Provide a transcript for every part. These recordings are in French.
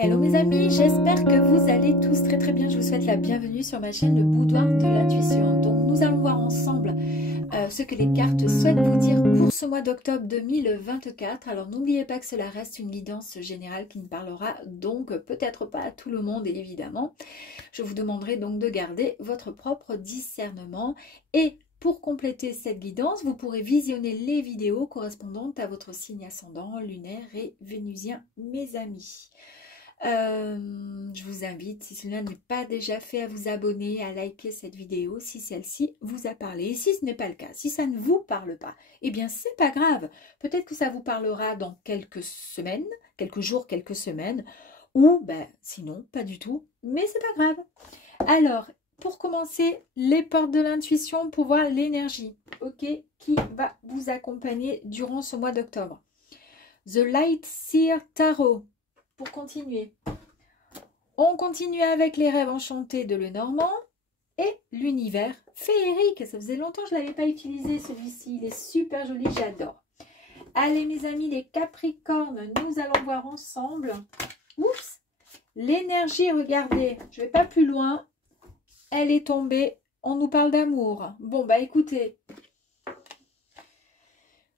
Hello mes amis, j'espère que vous allez tous très très bien. Je vous souhaite la bienvenue sur ma chaîne Le Boudoir de l'Intuition. Donc nous allons voir ensemble ce que les cartes souhaitent vous dire pour ce mois d'octobre 2024. Alors n'oubliez pas que cela reste une guidance générale qui ne parlera donc peut-être pas à tout le monde évidemment. Je vous demanderai donc de garder votre propre discernement et pour compléter cette guidance, vous pourrez visionner les vidéos correspondantes à votre signe ascendant, lunaire et vénusien, mes amis. Je vous invite, si cela n'est pas déjà fait, à vous abonner, à liker cette vidéo si celle-ci vous a parlé. Et si ce n'est pas le cas, si ça ne vous parle pas, eh bien c'est pas grave. Peut-être que ça vous parlera dans quelques semaines, quelques jours, quelques semaines, ou sinon pas du tout, mais c'est pas grave. Alors, pour commencer, les portes de l'intuition pour voir l'énergie, ok, qui va vous accompagner durant ce mois d'octobre. The Light Seer Tarot. Pour continuer, on continue avec les rêves enchantés de Lenormand et l'univers féerique. Ça faisait longtemps que je ne l'avais pas utilisé celui-ci. Il est super joli, j'adore. Allez mes amis, les Capricornes, nous allons voir ensemble. Oups, l'énergie, regardez, je ne vais pas plus loin. Elle est tombée, on nous parle d'amour. Bon, écoutez,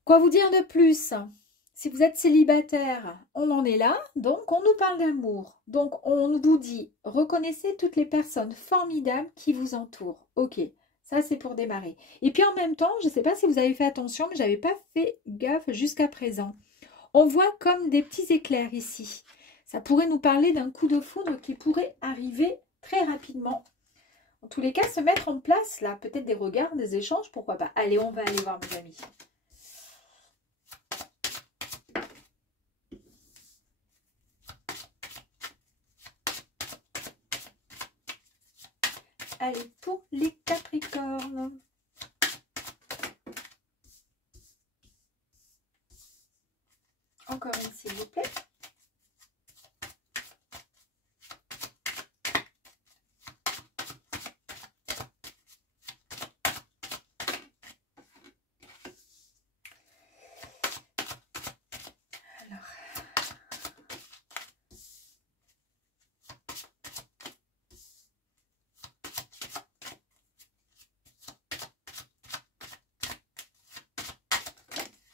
quoi vous dire de plus ? Si vous êtes célibataire, on en est là, donc on nous parle d'amour. Donc on vous dit, reconnaissez toutes les personnes formidables qui vous entourent. Ok, ça c'est pour démarrer. Et puis en même temps, je ne sais pas si vous avez fait attention, mais je n'avais pas fait gaffe jusqu'à présent. On voit comme des petits éclairs ici. Ça pourrait nous parler d'un coup de foudre qui pourrait arriver très rapidement. En tous les cas, se mettre en place là, peut-être des regards, des échanges, pourquoi pas. Allez, on va aller voir mes amis. Allez, pour les Capricornes. Encore une, s'il vous plaît. Alors.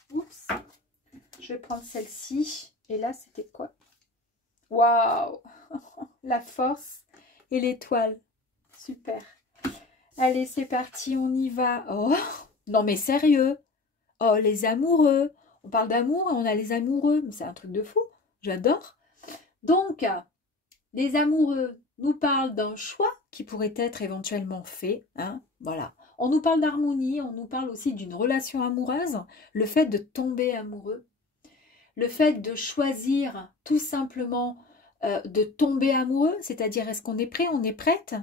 Oups. Je vais prendre celle-ci. Et là, c'était quoi? Waouh! La force et l'étoile. Super. Allez, c'est parti, on y va. Oh, non mais sérieux. Oh, les amoureux. On parle d'amour et on a les amoureux. C'est un truc de fou. J'adore. Donc, les amoureux nous parlent d'un choix qui pourrait être éventuellement fait. Hein, voilà. On nous parle d'harmonie. On nous parle aussi d'une relation amoureuse. Le fait de tomber amoureux. Le fait de choisir tout simplement de tomber amoureux. C'est-à-dire, est-ce qu'on est prêt? On est prête?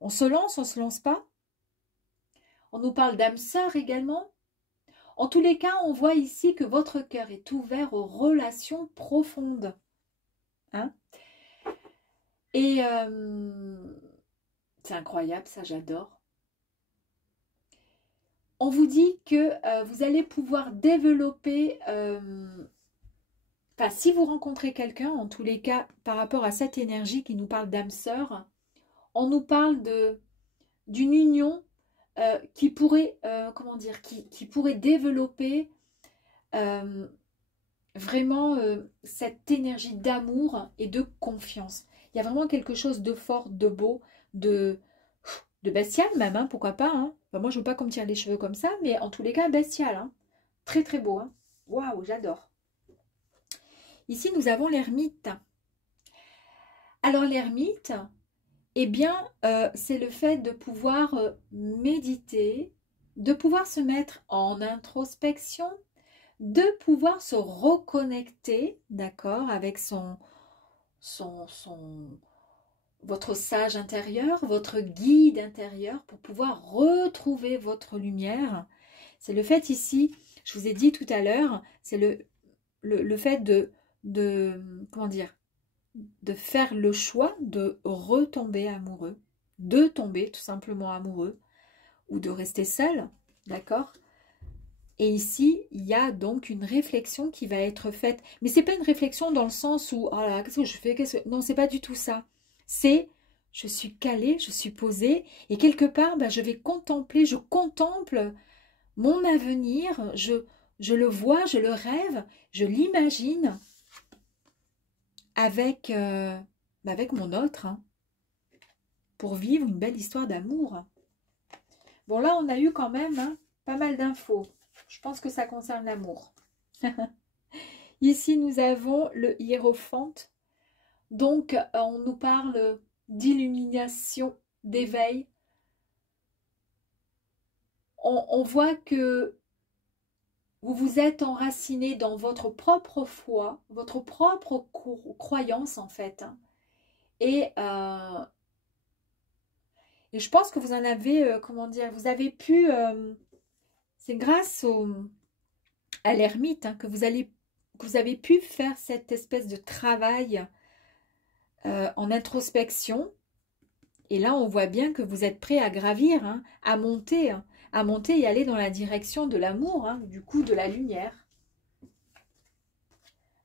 On se lance pas? On nous parle d'âme sœur également. En tous les cas, on voit ici que votre cœur est ouvert aux relations profondes. Hein? Et c'est incroyable, ça j'adore. On vous dit que vous allez pouvoir développer, si vous rencontrez quelqu'un, en tous les cas, par rapport à cette énergie qui nous parle d'âme sœur, on nous parle d'une union qui pourrait, qui pourrait développer vraiment cette énergie d'amour et de confiance. Il y a vraiment quelque chose de fort, de beau, de bestial même, hein, pourquoi pas. Hein. Enfin, moi, je ne veux pas qu'on me tire les cheveux comme ça, mais en tous les cas, bestial. Hein. Très, très beau. Hein. Waouh, j'adore. Ici, nous avons l'ermite. Alors, l'ermite, eh bien, c'est le fait de pouvoir méditer, de pouvoir se mettre en introspection, de pouvoir se reconnecter, d'accord, avec votre sage intérieur, votre guide intérieur, pour pouvoir retrouver votre lumière. C'est le fait ici, je vous ai dit tout à l'heure, c'est le fait comment dire, de faire le choix de retomber amoureux, de tomber tout simplement amoureux, ou de rester seul, d'accord? Et ici, il y a donc une réflexion qui va être faite. Mais c'est pas une réflexion dans le sens où, oh là, qu'est-ce que je fais, Non, c'est pas du tout ça. C'est, je suis calée, je suis posée, et quelque part, ben, je vais contempler, je contemple mon avenir, je le vois, je le rêve, je l'imagine avec, avec mon autre, hein, pour vivre une belle histoire d'amour. Bon, là, on a eu quand même hein, pas mal d'infos. Je pense que ça concerne l'amour. Ici, nous avons le hiérophante. Donc, on nous parle d'illumination, d'éveil. On voit que vous vous êtes enraciné dans votre propre foi, votre propre croyance en fait. Et je pense que vous en avez, comment dire, vous avez pu, c'est grâce à l'ermite hein, que vous avez pu faire cette espèce de travail en introspection. Et là, on voit bien que vous êtes prêt à gravir, hein, à monter et aller dans la direction de l'amour, hein, du coup de la lumière.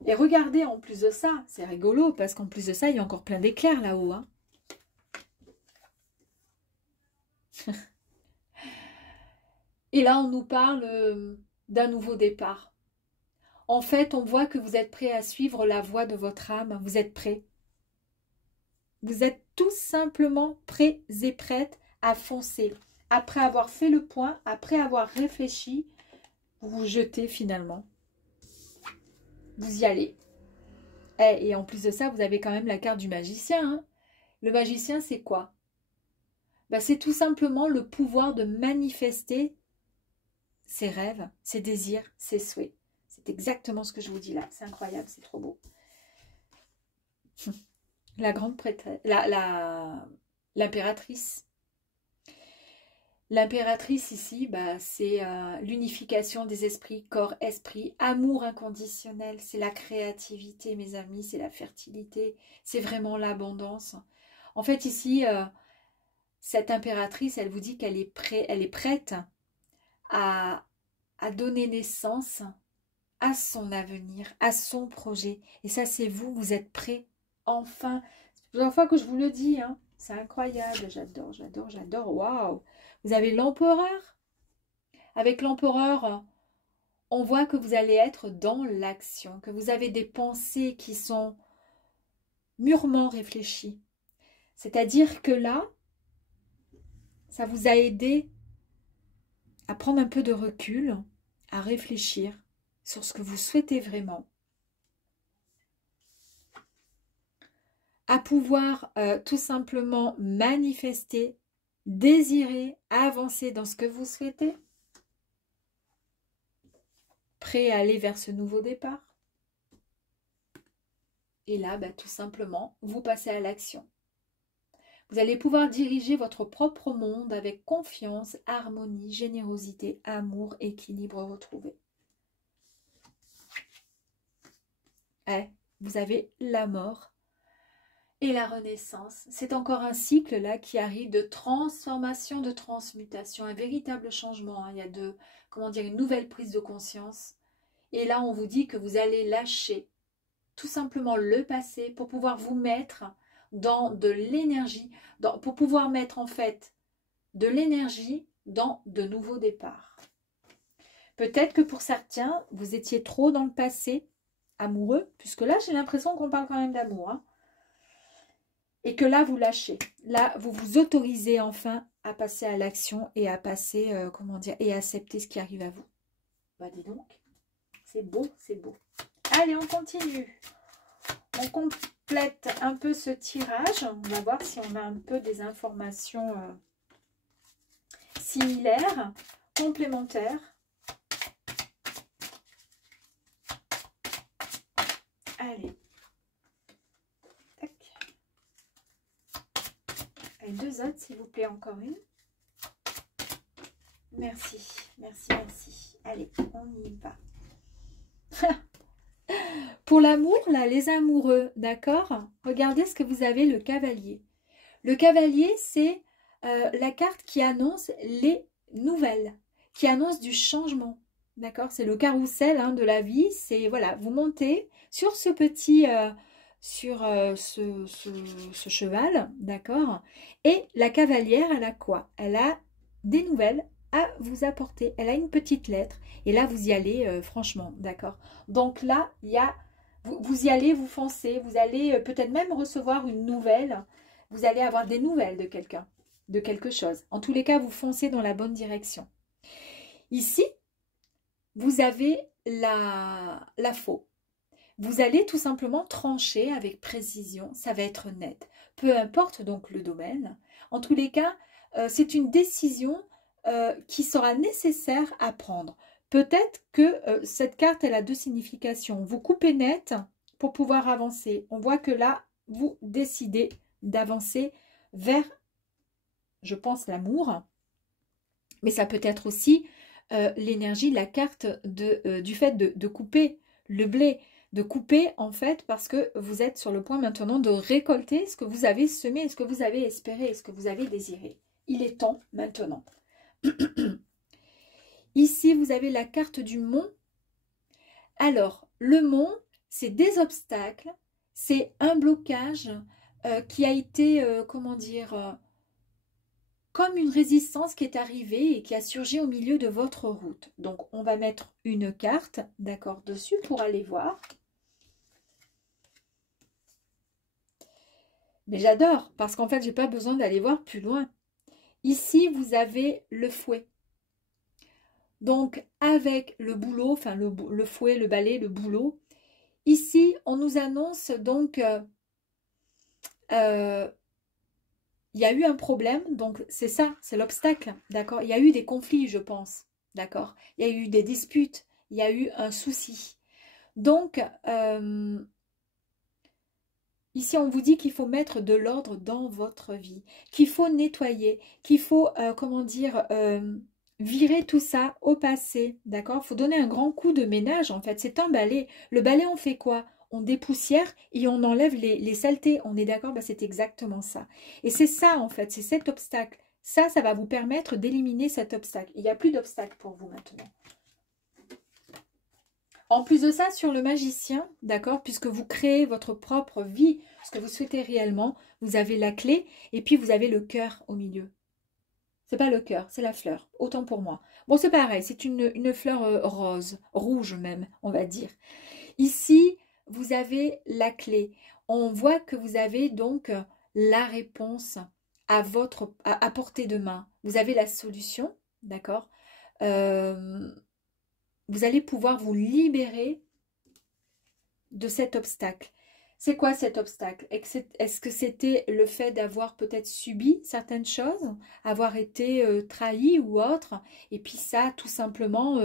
Et regardez, en plus de ça, c'est rigolo, parce qu'en plus de ça, il y a encore plein d'éclairs là-haut. Hein. Et là, on nous parle d'un nouveau départ. En fait, on voit que vous êtes prêt à suivre la voie de votre âme. Vous êtes prêt. Vous êtes tout simplement prêts et prêtes à foncer. Après avoir fait le point, après avoir réfléchi, vous vous jetez finalement. Vous y allez. Et en plus de ça, vous avez quand même la carte du magicien. Hein. Le magicien, c'est quoi? Ben, c'est tout simplement le pouvoir de manifester ses rêves, ses désirs, ses souhaits. C'est exactement ce que je vous dis là. C'est incroyable, c'est trop beau. La grande prêtresse, l'impératrice. L'impératrice ici, bah, c'est l'unification des esprits, corps, esprit, amour inconditionnel, c'est la créativité, mes amis, c'est la fertilité, c'est vraiment l'abondance. En fait, ici, cette impératrice, elle vous dit qu'elle est, prête à donner naissance à son avenir, à son projet. Et ça, c'est vous, vous êtes prêts, enfin. C'est la première fois que je vous le dis, hein. C'est incroyable, j'adore, j'adore, j'adore, waouh. Vous avez l'empereur. Avec l'empereur, on voit que vous allez être dans l'action, que vous avez des pensées qui sont mûrement réfléchies. C'est-à-dire que là, ça vous a aidé à prendre un peu de recul, à réfléchir sur ce que vous souhaitez vraiment, à pouvoir tout simplement manifester, désirer, avancer dans ce que vous souhaitez, prêt à aller vers ce nouveau départ. Et là, bah, tout simplement, vous passez à l'action. Vous allez pouvoir diriger votre propre monde avec confiance, harmonie, générosité, amour, équilibre retrouvé. Vous avez la mort et la renaissance. C'est encore un cycle là qui arrive de transformation, de transmutation, un véritable changement. Hein. Il y a comment dire, une nouvelle prise de conscience. Et là, on vous dit que vous allez lâcher tout simplement le passé pour pouvoir vous mettre dans de l'énergie, pour pouvoir mettre en fait de l'énergie dans de nouveaux départs. Peut-être que pour certains, vous étiez trop dans le passé amoureux, puisque là, j'ai l'impression qu'on parle quand même d'amour. Hein. Et que là, vous lâchez. Là, vous vous autorisez enfin à passer à l'action et à passer, comment dire, et à accepter ce qui arrive à vous. Bah, dis donc, c'est beau, c'est beau. Allez, on continue. On complète un peu ce tirage. On va voir si on a un peu des informations similaires, complémentaires. Allez. Tac. Allez, deux autres, s'il vous plaît, encore une. Merci, merci, merci. Allez, on y va. Pour l'amour, là, les amoureux, d'accord? Regardez ce que vous avez, le cavalier. Le cavalier, c'est la carte qui annonce les nouvelles, qui annonce du changement. d'accord? C'est le carrousel hein, de la vie. C'est, voilà, vous montez sur ce petit, ce cheval, d'accord? Et la cavalière, elle a quoi? Elle a des nouvelles à vous apporter. Elle a une petite lettre. Et là, vous y allez franchement, d'accord? Donc là, il y a, vous y allez, vous foncez. Vous allez peut-être même recevoir une nouvelle. Vous allez avoir des nouvelles de quelqu'un, de quelque chose. En tous les cas, vous foncez dans la bonne direction. Ici, vous avez la faux. Vous allez tout simplement trancher avec précision, ça va être net. Peu importe donc le domaine. En tous les cas, c'est une décision qui sera nécessaire à prendre. Peut-être que cette carte, elle a deux significations. Vous coupez net pour pouvoir avancer. On voit que là, vous décidez d'avancer vers, je pense, l'amour. Mais ça peut être aussi l'énergie, la carte du fait de couper le blé, de couper en fait parce que vous êtes sur le point maintenant de récolter ce que vous avez semé, ce que vous avez espéré, ce que vous avez désiré. Il est temps maintenant. Ici, vous avez la carte du mont. Alors, le mont, c'est des obstacles, c'est un blocage qui a été, comment dire, comme une résistance qui est arrivée et qui a surgi au milieu de votre route. Donc, on va mettre une carte, d'accord, dessus pour aller voir. Mais j'adore, parce qu'en fait, je n'ai pas besoin d'aller voir plus loin. Ici, vous avez le fouet. Donc, avec le boulot, enfin le fouet, le balai, le boulot, ici, on nous annonce donc... il y a eu un problème, donc c'est ça, c'est l'obstacle, d'accord? Il y a eu des conflits, je pense, d'accord? Il y a eu des disputes, il y a eu un souci. Donc, ici, on vous dit qu'il faut mettre de l'ordre dans votre vie, qu'il faut nettoyer, qu'il faut, comment dire, virer tout ça au passé, d'accord? Il faut donner un grand coup de ménage, en fait. C'est un balai. Le balai, on fait quoi? On dépoussière et on enlève les saletés. On est d'accord? Ben, c'est exactement ça. Et c'est ça, en fait, c'est cet obstacle. Ça va vous permettre d'éliminer cet obstacle. Il n'y a plus d'obstacle pour vous maintenant. En plus de ça, sur le magicien, d'accord, puisque vous créez votre propre vie, ce que vous souhaitez réellement, vous avez la clé et puis vous avez le cœur au milieu. C'est pas le cœur, c'est la fleur, autant pour moi. Bon, c'est pareil, c'est une fleur rose, rouge même, on va dire. Ici, vous avez la clé. On voit que vous avez donc la réponse à portée de main. Vous avez la solution, d'accord. Vous allez pouvoir vous libérer de cet obstacle. C'est quoi cet obstacle? Est-ce que c'était le fait d'avoir peut-être subi certaines choses, avoir été trahi ou autre, et puis ça, tout simplement,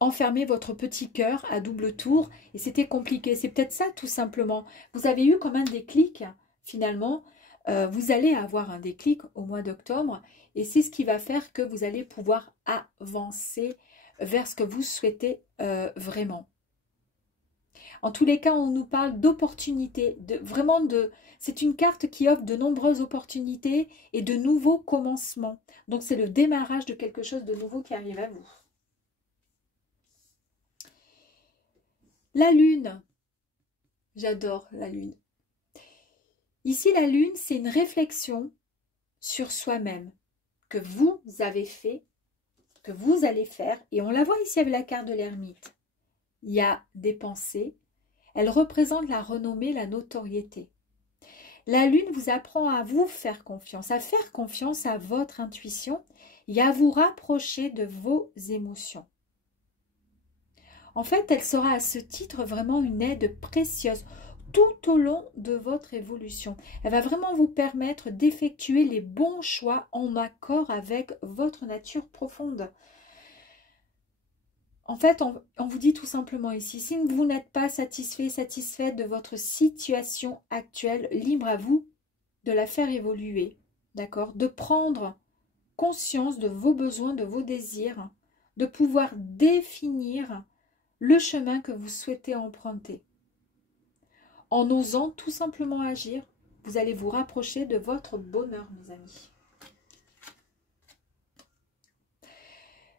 enfermer votre petit cœur à double tour, et c'était compliqué. C'est peut-être ça, tout simplement. Vous avez eu comme un déclic, finalement. Vous allez avoir un déclic au mois d'octobre, et c'est ce qui va faire que vous allez pouvoir avancer vers ce que vous souhaitez vraiment. En tous les cas, on nous parle d'opportunités, c'est une carte qui offre de nombreuses opportunités et de nouveaux commencements. Donc, c'est le démarrage de quelque chose de nouveau qui arrive à vous. La lune. J'adore la lune. Ici, la lune, c'est une réflexion sur soi-même que vous avez fait, que vous allez faire. Et on la voit ici avec la carte de l'ermite. Il y a des pensées. Elle représente la renommée, la notoriété. La lune vous apprend à vous faire confiance à votre intuition et à vous rapprocher de vos émotions. En fait, elle sera à ce titre vraiment une aide précieuse tout au long de votre évolution. Elle va vraiment vous permettre d'effectuer les bons choix en accord avec votre nature profonde. En fait, on vous dit tout simplement ici, si vous n'êtes pas satisfait, satisfaite de votre situation actuelle, libre à vous de la faire évoluer, d'accord? De prendre conscience de vos besoins, de vos désirs, de pouvoir définir le chemin que vous souhaitez emprunter. En osant tout simplement agir, vous allez vous rapprocher de votre bonheur, mes amis.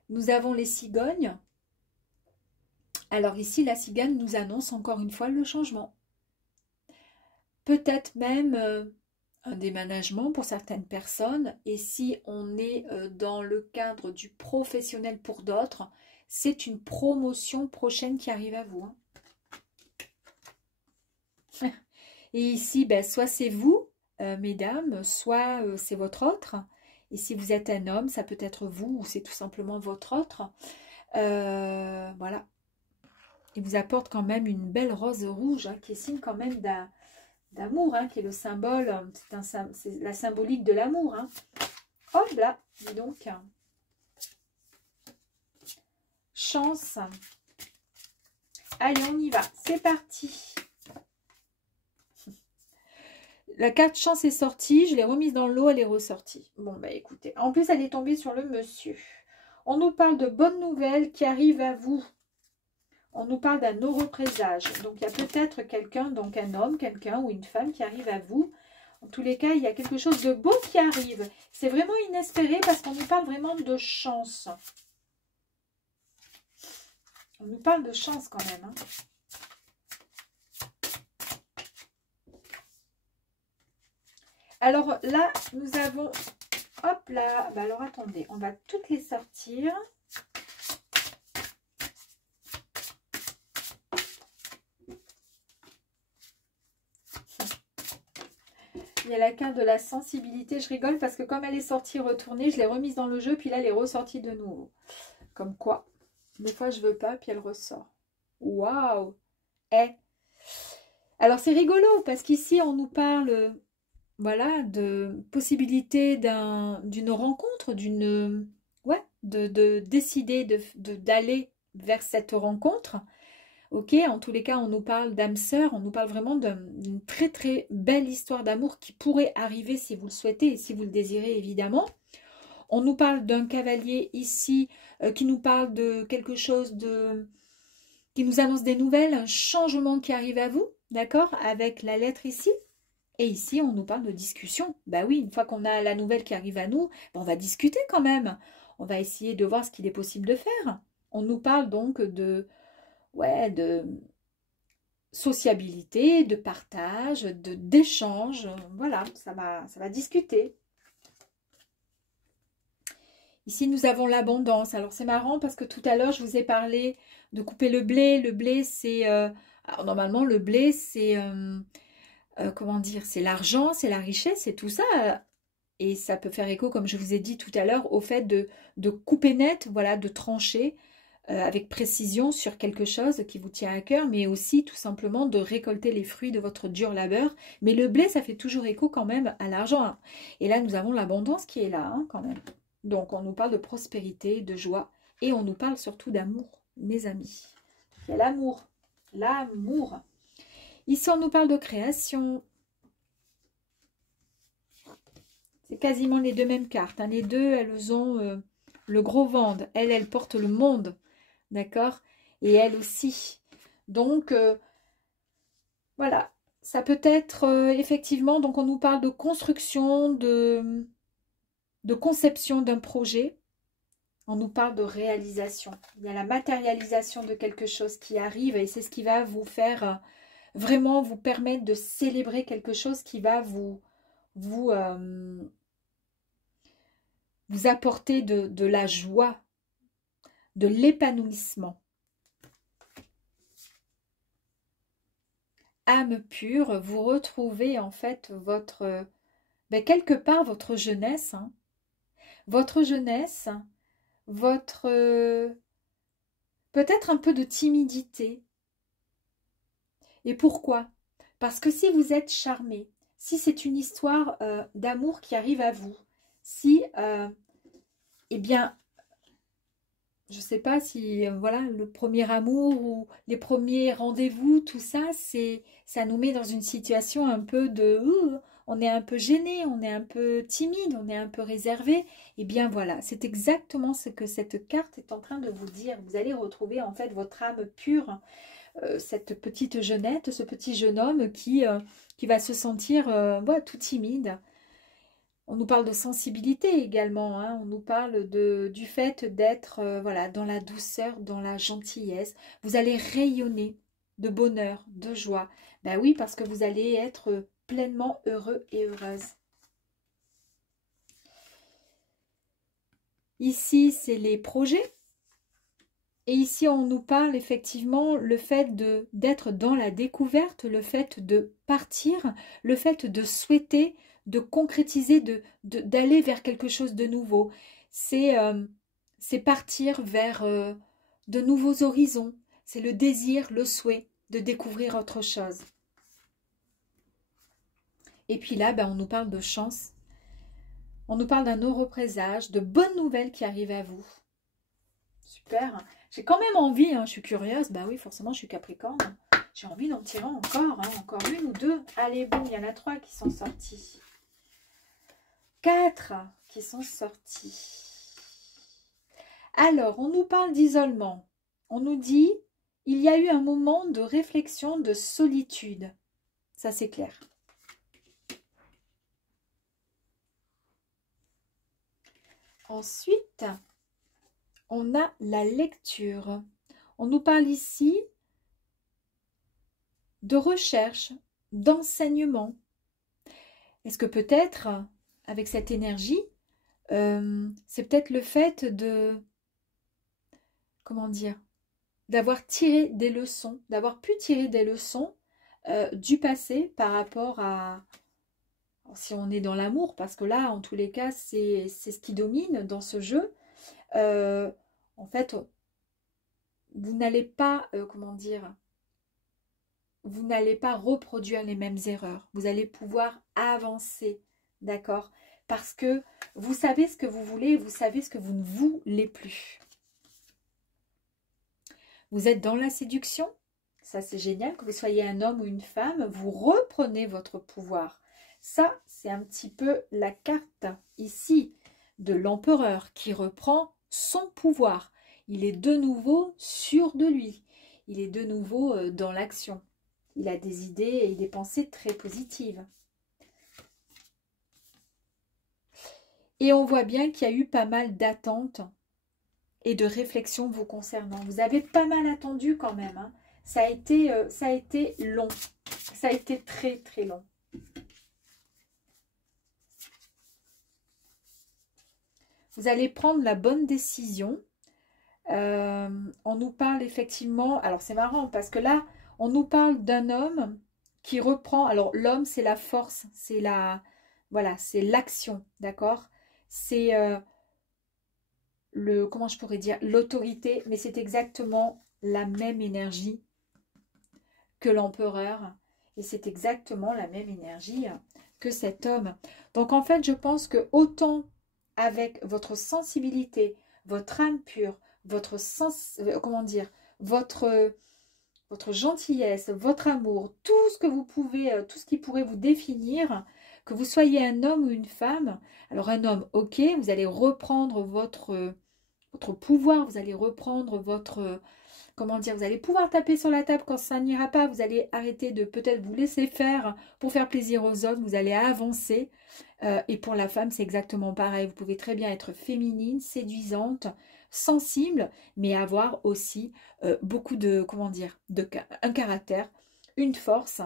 Nous avons les cigognes. Alors ici, la cigane nous annonce encore une fois le changement. Peut-être même un déménagement pour certaines personnes. Et si on est dans le cadre du professionnel pour d'autres, c'est une promotion prochaine qui arrive à vous. Hein. Et ici, ben, soit c'est vous, mesdames, soit c'est votre autre. Et si vous êtes un homme, ça peut être vous ou c'est tout simplement votre autre. Voilà. Il vous apporte quand même une belle rose rouge hein, qui est signe quand même d'amour, hein, qui est le symbole, c'est la symbolique de l'amour. Hein. Hop là, dis donc. Chance. Allez, on y va. C'est parti. La carte chance est sortie. Je l'ai remise dans l'eau, elle est ressortie. Bon, bah écoutez. En plus, elle est tombée sur le monsieur. On nous parle de bonnes nouvelles qui arrivent à vous. On nous parle d'un heureux présage. Donc, il y a peut-être quelqu'un, donc un homme, quelqu'un ou une femme qui arrive à vous. En tous les cas, il y a quelque chose de beau qui arrive. C'est vraiment inespéré parce qu'on nous parle vraiment de chance. On nous parle de chance quand même. Hein. Alors là, nous avons... Hop là. Bah alors attendez, on va toutes les sortir. Il y a la carte de la sensibilité. Je rigole parce que comme elle est sortie retournée, je l'ai remise dans le jeu. Puis là, elle est ressortie de nouveau. Comme quoi, des fois, je veux pas, puis elle ressort. Waouh! Alors, c'est rigolo parce qu'ici, on nous parle... Voilà, de possibilité d'une rencontre, de décider d'aller vers cette rencontre. Ok, en tous les cas, on nous parle d'âme sœur, on nous parle vraiment d'une très très belle histoire d'amour qui pourrait arriver si vous le souhaitez et si vous le désirez évidemment. On nous parle d'un cavalier ici qui nous parle de quelque chose qui nous annonce des nouvelles, un changement qui arrive à vous, d'accord, avec la lettre ici. Et ici, on nous parle de discussion. Bah oui, une fois qu'on a la nouvelle qui arrive à nous, on va discuter quand même. On va essayer de voir ce qu'il est possible de faire. On nous parle donc de sociabilité, de partage, d'échange. Voilà, ça va discuter. Ici, nous avons l'abondance. Alors, c'est marrant parce que tout à l'heure, je vous ai parlé de couper le blé. Le blé, c'est... alors, normalement, le blé, c'est... comment dire, c'est l'argent, c'est la richesse, c'est tout ça. Et ça peut faire écho, comme je vous ai dit tout à l'heure, au fait de couper net, voilà, de trancher avec précision sur quelque chose qui vous tient à cœur, mais aussi tout simplement de récolter les fruits de votre dur labeur. Mais le blé, ça fait toujours écho quand même à l'argent. Hein. Et là, nous avons l'abondance qui est là, hein, quand même. Donc, on nous parle de prospérité, de joie, et on nous parle surtout d'amour, mes amis. Il y a l'amour, l'amour. Ici, on nous parle de création. C'est quasiment les deux mêmes cartes. Hein. Les deux, elles ont le gros ventre. Elle porte le monde. D'accord? Et elle aussi. Donc, voilà. Ça peut être effectivement, donc on nous parle de construction, de conception d'un projet. On nous parle de réalisation. Il y a la matérialisation de quelque chose qui arrive et c'est ce qui va vous faire... vraiment vous permettre de célébrer quelque chose qui va vous apporter de la joie, de l'épanouissement. Âme pure, vous retrouvez en fait votre, quelque part votre jeunesse, hein. Votre jeunesse, votre peut-être un peu de timidité. Et pourquoi? Parce que si vous êtes charmé, si c'est une histoire d'amour qui arrive à vous, si, eh bien, je ne sais pas si, voilà, le premier amour ou les premiers rendez-vous, tout ça, ça nous met dans une situation un peu de... on est un peu gêné, on est un peu timide, on est un peu réservé. Eh bien, voilà, c'est exactement ce que cette carte est en train de vous dire. Vous allez retrouver, en fait, votre âme pure, cette petite jeunette, ce petit jeune homme qui va se sentir tout timide. On nous parle de sensibilité également, hein. On nous parle du fait d'être voilà, dans la douceur, dans la gentillesse. Vous allez rayonner de bonheur, de joie. Ben oui, parce que vous allez être pleinement heureux et heureuse. Ici, c'est les projets. Et ici, on nous parle effectivement le fait d'être dans la découverte, le fait de partir, le fait de souhaiter, de concrétiser, d'aller vers quelque chose de nouveau. C'est partir vers de nouveaux horizons. C'est le désir, le souhait de découvrir autre chose. Et puis là, ben, on nous parle de chance. On nous parle d'un heureux présage, de bonnes nouvelles qui arrivent à vous. Super. J'ai quand même envie, hein, je suis curieuse. Bah oui, forcément, je suis Capricorne. J'ai envie d'en tirer encore, hein, encore une ou deux. Allez, bon, il y en a 3 qui sont sortis. 4 qui sont sortis. Alors, on nous parle d'isolement. On nous dit, il y a eu un moment de réflexion, de solitude. Ça, c'est clair. Ensuite, on a la lecture. On nous parle ici de recherche, d'enseignement. Est-ce que peut-être, avec cette énergie, c'est peut-être le fait de, comment dire, d'avoir tiré des leçons, d'avoir pu tirer des leçons du passé par rapport à, si on est dans l'amour, parce que là, en tous les cas, c'est ce qui domine dans ce jeu. En fait, vous n'allez pas, comment dire, vous n'allez pas reproduire les mêmes erreurs. Vous allez pouvoir avancer, d'accord? Parce que vous savez ce que vous voulez, vous savez ce que vous ne voulez plus. Vous êtes dans la séduction, ça c'est génial, que vous soyez un homme ou une femme, vous reprenez votre pouvoir. Ça, c'est un petit peu la carte ici de l'empereur qui reprend son pouvoir. Il est de nouveau sûr de lui. Il est de nouveau dans l'action. Il a des idées et des pensées très positives. Et on voit bien qu'il y a eu pas mal d'attentes et de réflexions vous concernant. Vous avez pas mal attendu quand même, hein. Ça a été long. Ça a été très très long. Vous allez prendre la bonne décision. On nous parle effectivement... Alors c'est marrant parce que là, on nous parle d'un homme qui reprend... Alors l'homme, c'est la force, c'est la... Voilà, c'est l'action, d'accord? C'est le... Comment je pourrais dire? L'autorité, mais c'est exactement la même énergie que l'empereur. Et c'est exactement la même énergie que cet homme. Donc en fait, je pense que autant avec votre sensibilité, votre âme pure, votre comment dire, votre gentillesse, votre amour, tout ce que vous pouvez, tout ce qui pourrait vous définir, que vous soyez un homme ou une femme. Alors un homme, ok, vous allez reprendre votre pouvoir, vous allez reprendre votre, comment dire, vous allez pouvoir taper sur la table quand ça n'ira pas, vous allez arrêter de peut-être vous laisser faire pour faire plaisir aux autres, vous allez avancer. Et pour la femme, c'est exactement pareil. Vous pouvez très bien être féminine, séduisante, sensible, mais avoir aussi beaucoup de, comment dire, un caractère, une force.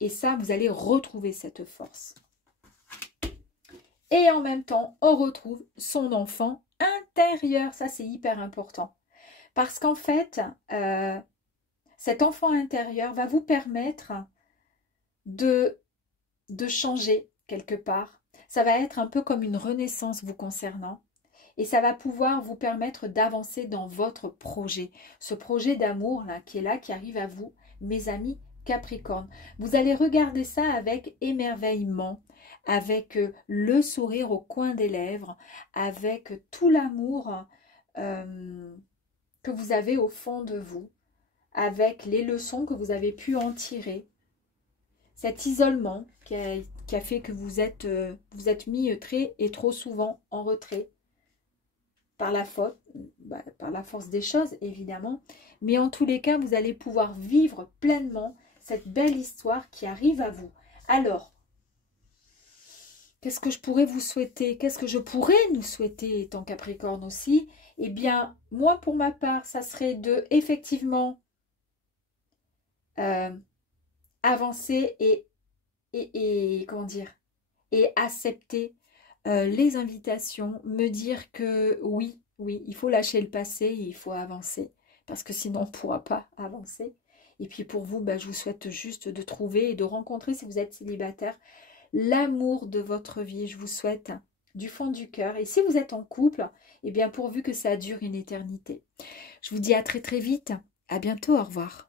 Et ça, vous allez retrouver cette force. Et en même temps, on retrouve son enfant intérieur. Ça, c'est hyper important. Parce qu'en fait, cet enfant intérieur va vous permettre de changer quelque part. Ça va être un peu comme une renaissance vous concernant. Et ça va pouvoir vous permettre d'avancer dans votre projet. Ce projet d'amour là, qui arrive à vous, mes amis Capricorne. Vous allez regarder ça avec émerveillement, avec le sourire au coin des lèvres, avec tout l'amour que vous avez au fond de vous, avec les leçons que vous avez pu en tirer. Cet isolement qui a fait que vous êtes mis très et trop souvent en retrait par la faute, par la force des choses évidemment, mais en tous les cas vous allez pouvoir vivre pleinement cette belle histoire qui arrive à vous. Alors, Qu'est-ce que je pourrais vous souhaiter? Qu'est-ce que je pourrais nous souhaiter, étant Capricorne aussi? Eh bien, moi, pour ma part, ça serait de, effectivement, euh, avancer et comment dire, et accepter les invitations, me dire que oui, oui, il faut lâcher le passé et il faut avancer, parce que sinon on ne pourra pas avancer. Et puis pour vous, bah, je vous souhaite juste de trouver et de rencontrer, si vous êtes célibataire, l'amour de votre vie. Je vous souhaite du fond du cœur. Et si vous êtes en couple, eh bien pourvu que ça dure une éternité. Je vous dis à très très vite. À bientôt, au revoir.